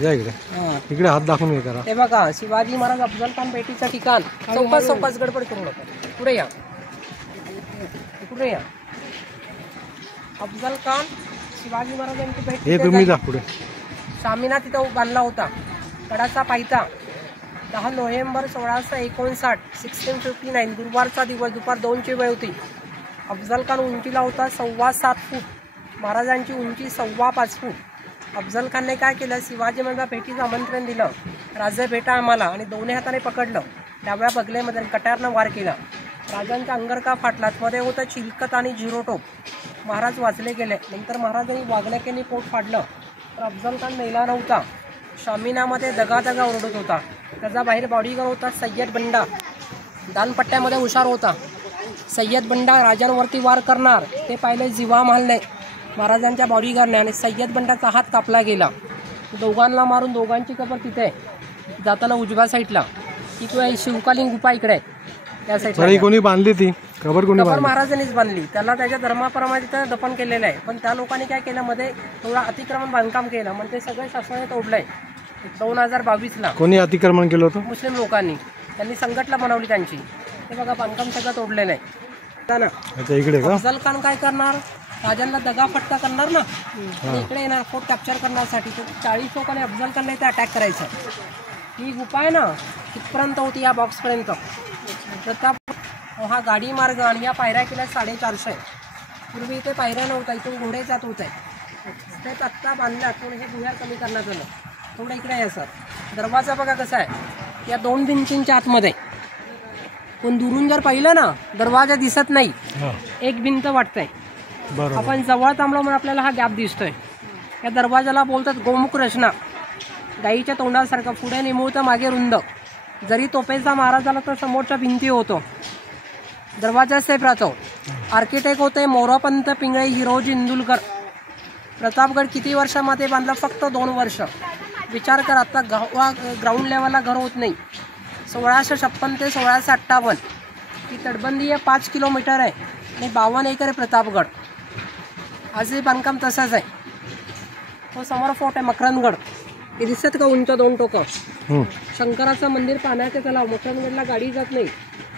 या इकडे इकडे हात दाखवून हे करा. हे बघा शिवाजी महाराज अफजल खान भेटीचं ठिकाण. चौकास गडबड करू नका. पुढे या, पुढे या. अफजल खान शिवाजी महाराजांची भेट हे तुम्ही जा पुढे. शामिना तिथं बांधला होता. गडाचा पायथा 10 नोव्हेंबर 1659 1659 गुरुवारचा दिवस दुपार 2ची वेळ होती. अफजल खान उंचीला होता 7.25 फूट. महाराजांची उंची 5.25 फूट. अफजल खानने काय केलं, शिवाजी महाराजांना भेटीचं आमंत्रण दिलं. राजे भेटा आम्हाला, आणि दोन्ही हाताने पकडलं. डाव्या बगलेमध्ये कट्यारनं वार केला. राजांचा अंगरखा फाटला. मध्ये होतं चिलकत आणि झिरोटोप. महाराज वाचले गेले. नंतर महाराजांनी वाघनक्याने पोट फाडलं. तर अफजल खान मेला नव्हता. शामिनामध्ये दगादगा ओरडत होता. त्याचा बाहेर बॉडीगार्ड होता सय्यद बंडा. दानपट्ट्यामध्ये हुशार होता. सय्यद बंडा राजांवरती वार करणार ते पाहिले जिवा मारले महाराजांच्या बॉडीगार्डने, आणि सय्यद बंडाचा हात कापला गेला. दोघांना मारून दोघांची कबर तिथे जाताना उजव्या साईडला. तिथे शिवकालीन गुफा इकडे त्या साईडला. कोणी बांधली ती कबर? कोणी कबर महाराजांनीच बांधली. त्याला त्याच्या धर्माप्रमाणे तिथं दफन केलेलं आहे. पण त्या लोकांनी काय केलं, मध्ये थोडा अतिक्रमण बांधकाम केलं. मग ते सगळे शासनाने तोडलंय 2022ला. कोणी अतिक्रमण केलं होतं? मुस्लिम लोकांनी. त्यांनी संघटना बनवली त्यांची. ते बघा बांधकाम सगळं तोडलेलं आहे. इकडे अफजल खान काय करणार, राजांना दगाफटका करणार ना, इकडे येणार फोर्ट कॅप्चर करण्यासाठी. तो 40 लोकांनी अफजल खानला इथे अटॅक करायचं. ही गुफा आहे ना तिथपर्यंत होती, या बॉक्सपर्यंत. प्रताप हा गाडी मार्ग, आणि या पायऱ्या केल्या 450. पूर्वी इथे पायऱ्या नव्हत्या, इथून घोडे जात होते. ते आत्ता बांधल्या, पण हे गुह्या कमी करण्यात आलं. थोडं इकडे आहे सर. दरवाजा बघा कसा आहे, या 2 भिंतींच्या आतमध्ये. पण दुरून जर पाहिलं ना, दरवाजा दिसत नाही, एक भिंत वाटतंय. आपण जवळ थांबलो म्हणून आपल्याला हा गॅप दिसतोय. या दरवाजाला बोलतात गोमुख रचना. गाईच्या तोंडासारखं पुढे निमुळतं, मागे रुंद. जरी तोफेचा मारा झाला तर समोरच्या भिंती होतो. दरवाजा सेफ राहतो. आर्किटेक्ट होते मोरापंत पिंगळे हिरोजी इंदुलकर. प्रतापगड किती वर्षामध्ये बांधला? फक्त 2 वर्ष. विचार कर, आता ग्राउंड लेवलला घर होत नाही. 1656 ते 1658 ही तटबंदी आहे. 5 किलोमीटर आहे आणि 52 एकर आहे प्रतापगड. आजही बांधकाम तसंच आहे. तो समोर फोर्ट आहे मकरंदगड. हे दिसत का उंच 2 टोकं? शंकराचं मंदिर, पाण्याचे तलाव. मकरंदगडला गाडी जात नाही,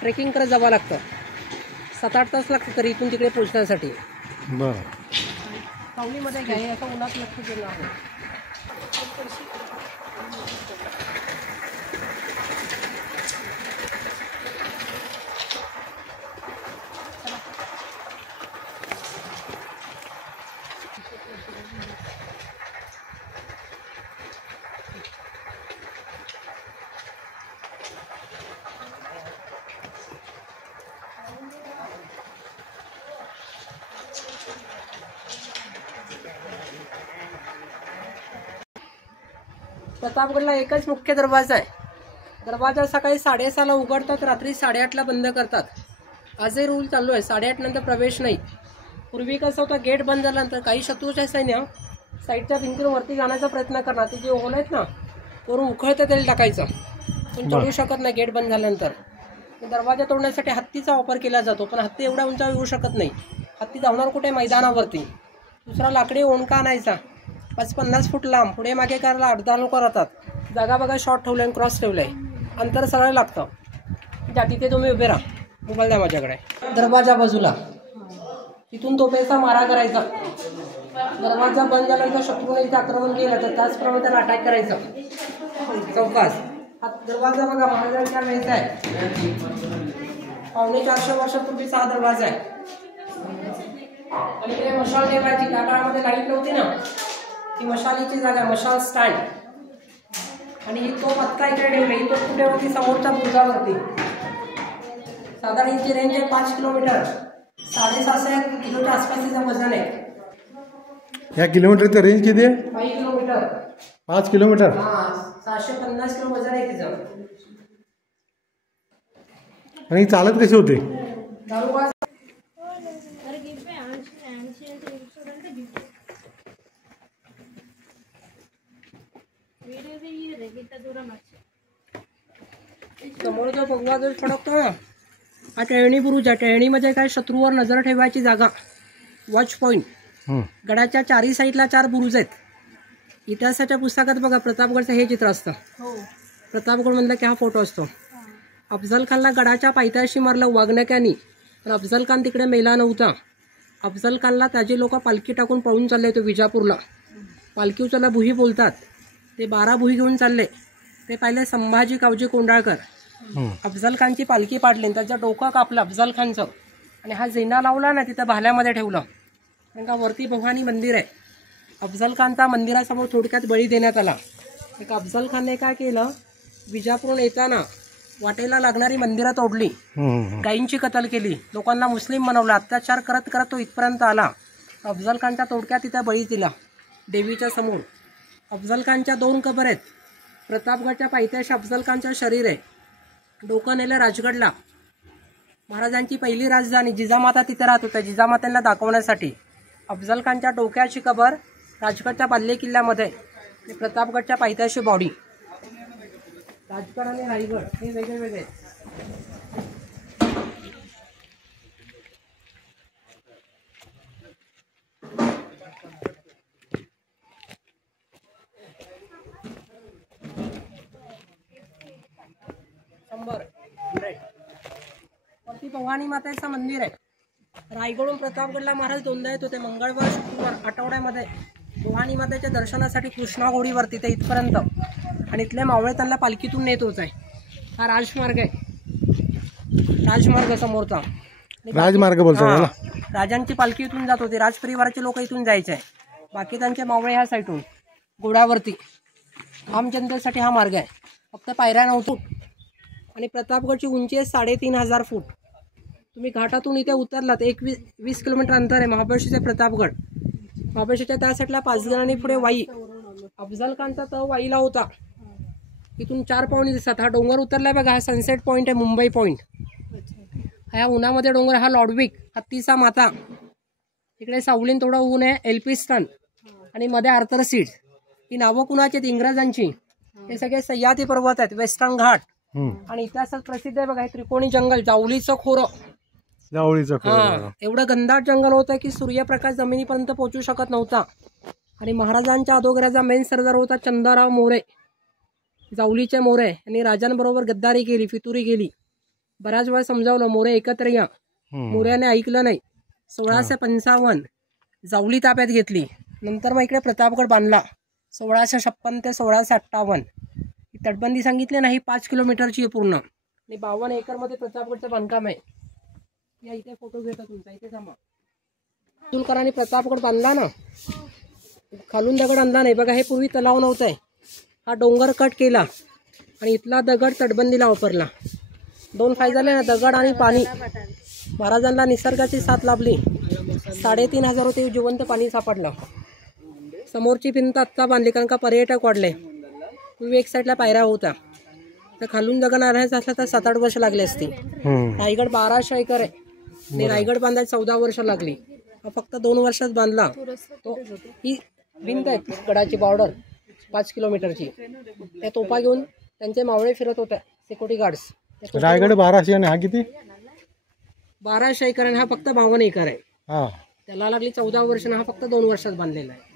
ट्रेकिंग करत जावं लागतं. 7-8 तास लागतं तरी इथून तिकडे पोहोचण्यासाठी. सावलीमध्ये घ्या, असं उन्हात लक्ष केलं आहे. प्रतापगडला एकच मुख्य दरवाजा आहे. दरवाजा सकाळी 6:30ला उघडतात, रात्री 8:30ला बंद करतात. आजही रूल चालू आहे, 8:30 नंतर प्रवेश नाही. पूर्वी कसं होतं, गेट बंद झाल्यानंतर काही शत्रूच्या सैन्य साईडच्या भिंतीवर वरती जाण्याचा प्रयत्न करणार. ते जे होल आहेत ना, वरून उखळतं तेल टाकायचं, पण चढू शकत नाही गेट बंद झाल्यानंतर. दरवाजा तोडण्यासाठी हत्तीचा वापर केला जातो, पण हत्ती एवढ्या उंचावर येऊ शकत नाही. हत्ती धावणार कुठे? मैदानावरती. दुसरा लाकडी ओंडका आणायचा 50 फूट लांब. पुढे मागे करायला 8-10 लोक राहतात. जागा बघा, शॉर्ट ठेवलंय, क्रॉस ठेवलंय, अंतर सरळ लागतं. त्या तिथे तुम्ही उभे राहा. मोबाईल द्या माझ्याकडे. दरवाजा बाजूला, तिथून तोफेचा मारा करायचा. दरवाजा बंद झाल्यानंतर शत्रूने इथे आक्रमण केलं तर त्याचप्रमाणे त्याला अटॅक करायचं. चौकास हा दरवाजा बघा महाराजांच्या वेळेचा आहे. 450 वर्षापूर्वीचा हा दरवाजा आहे. आणि इकडे मशाल ठेवायची. त्या काळामध्ये लाईट नव्हती ना, ती मशालीची जागा, मशाल स्टँड. आणि ही तोफ आत्ता इकडे ठेवली. ही तोफ कुठे होती? समोरच्या बुर्जावरती. साधारण हिची रेंज आहे 5 किलोमीटर. 750 किलोच्या आसपास तिचं वजन आहे. या किलोमीटरचं रेंज किती आहे? 5 किलोमीटर. 5 किलोमीटर. 750 किलो वजन आहे तिचं. आणि चालत कशी होते? समोर जो बंगला जो फडकतो ना, हा टेळणी बुरुज आहे. टेळणीमध्ये काय शत्रूवर नजर ठेवायची जागा, वॉच पॉईंट. गडाच्या 4ही साईडला 4 बुरुज आहेत. इतिहासाच्या पुस्तकात बघा प्रतापगडचं हे चित्र असतं. प्रतापगड म्हणलं की हा फोटो असतो. अफजल खानला गडाच्या पायथ्याशी मारलं वाघनक्यांनी, पण अफजल खान तिकडे मेला नव्हता. अफजल खानला त्याचे लोक पालखी टाकून पळून चालले होते विजापूरला. पालखी उचलला भुई बोलतात. ते 12 भुई घेऊन चालले. ते पाहिले संभाजी कावजी कोंडाळकर. अफजल खानची पालखी पाडली, त्याचं डोकं कापलं अफजल खानचं, आणि हा जिना लावला ना तिथं भाल्यामध्ये ठेवलं. कारण का वरती भवानी मंदिर आहे. अफजल खानचा मंदिरासमोर थोडक्यात बळी देण्यात आला. एक अफजल खानने काय केलं, विजापूरून येताना वाटेला लागणारी मंदिरं तोडली, गायींची कत्तल केली, लोकांना मुस्लिम बनवलं, अत्याचार करत करत तो इथपर्यंत आला. अफजल खानच्या थोडक्यात तिथं बळी दिला देवीच्या समोर. अफजल खानच्या 2 कबर आहेत. प्रतापगडच्या पायथ्याशी अफजल खानचं शरीर आहे. डोकं नेलं राजगडला. महाराजांची पहिली राजधानी जिजामाता तिथे राहत होत्या. जिजामातांना दाखवण्यासाठी अफजल खानच्या डोक्याची कबर राजगडच्या बाल्ले किल्ल्यामध्ये, प्रतापगडच्या पायथ्याशी बॉडी. राजगड आणि रायगड हे वेगळे वेगळे. वरती भवानी मातेचं मंदिर आहे. रायगडहून प्रतापगडला महाराज 2दा येत होते, मंगळवार शुक्रवार आठवड्यामध्ये. भवानी मातेच्या दर्शनासाठी कृष्णाघोडीवरती ते इथपर्यंत, आणि इथले मावळे त्यांना पालखीतून नेत होत आहे. हा राजमार्ग आहे, राजमार्ग समोरचा राजमार्ग बोलतो ना. राजांची पालखी इथून जात होती. राजपरिवाराचे लोक इथून जायचे आहे. बाकी त्यांचे मावळे ह्या साईडून घोड्यावरती. आम जनतेसाठी हा मार्ग आहे, फक्त पायऱ्या नव्हतो. आणि प्रतापगडची उंची आहे 3500 फूट. तुम्ही घाटातून इथे उतरलात 20 किलोमीटर अंतर आहे महाबळेश्वरचे प्रतापगड. महाबळेश्वरच्या त्या साईडला पाचगणांनी पुढे वाई. अफजल खानचा तह वाईला होता. इथून 4 पॉईंट दिसतात. हा डोंगर उतरलाय बघा, हा सनसेट पॉईंट आहे, मुंबई पॉईंट. ह्या उन्हामध्ये डोंगर, हा लॉडविक हत्तीचा माता. इकडे सावलीन थोडं ऊन आहे, एल्पिस्टन, आणि मध्ये आर्थर सीड्स. ही नावं कुणाची आहेत? इंग्रजांची. हे सगळे सह्याद्री पर्वत आहेत, वेस्टर्न घाट. आणि इतिहासात प्रसिद्ध आहे बघा हे त्रिकोणी जंगल, जावलीचं खोरं. एवढं घनदाट जंगल होतं की सूर्यप्रकाश जमिनीपर्यंत पोहोचू शकत नव्हता. आणि महाराजांच्या अधोगऱ्याचा मेन सरदार होता चंदाराव मोरे, जावलीचे मोरे. यांनी राजांबरोबर गद्दारी केली, फितुरी केली. बऱ्याच वेळा समजावलं मोरे एकत्र या. मोऱ्याने ऐकलं नाही. 1655 जावली ताब्यात घेतली. नंतर मग इकडे प्रतापगड बांधला 1656 ते 1658. ही तटबंदी सांगितली नाही, 5 किलोमीटरची आहे पूर्ण, आणि 52 एकरमध्ये प्रतापगडचं बांधकाम आहे. या इथे फोटो घेता तुमचा, इथे थांबा. अब्दुलकरांनी प्रतापगड बांधला ना, खालून दगड आणला नाही बघा. हे पूर्वी तलाव नव्हतं, हा डोंगर कट केला आणि इथला दगड तटबंदीला वापरला. 2 फायदे झाले ना, दगड आणि पाणी. महाराजांना निसर्गाची साथ लाभली. 3500 होते जिवंत पाणी सापडलं. समोरची भिंत आत्ता बांधली कारण का पर्यटक वाढले. पूर्वी एक साईडला पायऱ्या होत्या, तर खालून दगड आणायचं असलं तर 7-8 वर्ष लागली असती. रायगड 1200 एकर आहे आणि रायगड बांधायला 14 वर्ष लागली. हा फक्त 2 वर्षात बांधला. तो ही भिंत आहे गडाची बॉर्डर 5 किलोमीटरची. त्या तोफा घेऊन त्यांचे मावळे फिरत होते, सिक्युरिटी गार्ड्स. रायगड 1200 आणि हा किती? 1200 एकर आणि हा फक्त 52 एकर आहे. त्याला लागली 14 वर्ष, हा फक्त 2 वर्षात बांधलेला आहे.